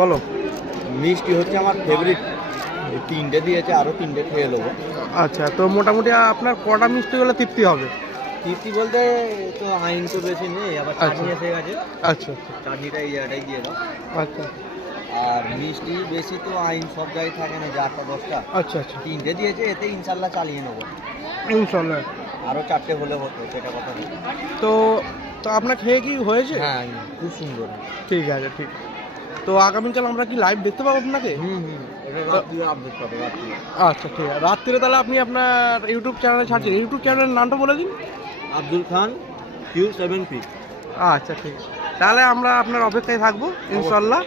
বলো। মিষ্টি হচ্ছে আমার ফেভারিট, 3টে দিয়েছে, আরও 3টে খেয়ে নেবো। আচ্ছা, তো মোটামুটি আপনার কটা মিষ্টি হলে তৃপ্তি হবে? তৃপ্তি বলতে তো আইন তো বেশি নেই, আবার চাটনি এসে গেছে। আচ্ছা চাটনিটা এই জায়গাটাই দিয়ে দাও। আচ্ছা আর মিষ্টি বেশি তো আইন সব জায়গায় থাকে না, যে 8টা 10টা। আচ্ছা আচ্ছা 3টে দিয়েছে, এতে ইনশাল্লাহ চালিয়ে নেবো। ইনশাল্লাহ। আরও 4টে হলে হতো, সেটা কথা নেই। তো তো আপনার খেয়ে কি হয়েছে? হ্যাঁ, খুব সুন্দর। ঠিক আছে, ঠিক আছে। তো আগামীকাল আমরা কি লাইভ দেখতে পাবো আপনাকে? এটা রাত্রিরে আপডেট পাবে, রাত্রিরে। আচ্ছা ঠিক আছে, রাত্রিরে তাহলে আপনি আপনার ইউটিউব চ্যানেলে ছাড়ছেন। ইউটিউব চ্যানেলের নামটা বলে দিন। আব্দুল খান Q7P। আচ্ছা ঠিক আছে, তাহলে আমরা আপনার অপেক্ষায় থাকবো ইনশাল্লাহ।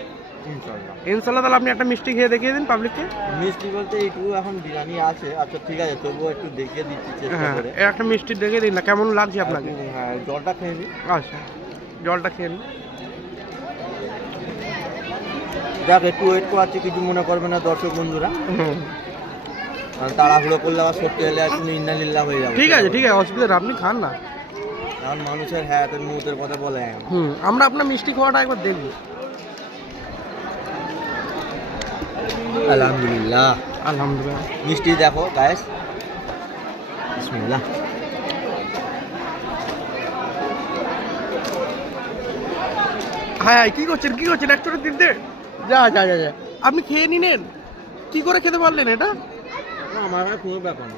ইনশাল্লাহ তাহলে আপনি একটা মিষ্টি খেয়ে দেখিয়ে দিন পাবলিককে। মিষ্টি বলতে এইটুকু এখন বিরিয়ানি আছে। আচ্ছা ঠিক আছে, তবুও একটু দেখিয়ে দিচ্ছি চেষ্টা হ্যাঁ, করে। একটা মিষ্টি দেখিয়ে দিন না, কেমন লাগছে আপনাকে? হ্যাঁ, জলটা খেয়ে নিই। আচ্ছা, জলটা খেয়ে নিন। দেখ, একটু ওয়েট করাচ্ছি, কিছু মনে করবে না দর্শক বন্ধুরা। তাড়াহুড়ো করলে আবার সত্যি হলে একটু ইন্নালিল্লাহ হয়ে যাবে। ঠিক আছে ঠিক আছে, অসুবিধা নেই, আপনি খান না। এখন মানুষের হায়াতের মুহূর্তের কথা বলে। আমরা আপনার মিষ্টি খাওয়াটা একবার দেখবো। আলহামদুলিল্লাহ। আলহামদুলিল্লাহ। মিষ্টি দেখো গায়েস, বিসমিল্লাহ। হ্যাঁ, কি করছেন কি করছেন? এক চোটে তিনটে যা যা যা যা, আপনি খেয়ে নিলেন। কি করে খেতে পারলেন এটা? আমার কোনো ব্যাপার না।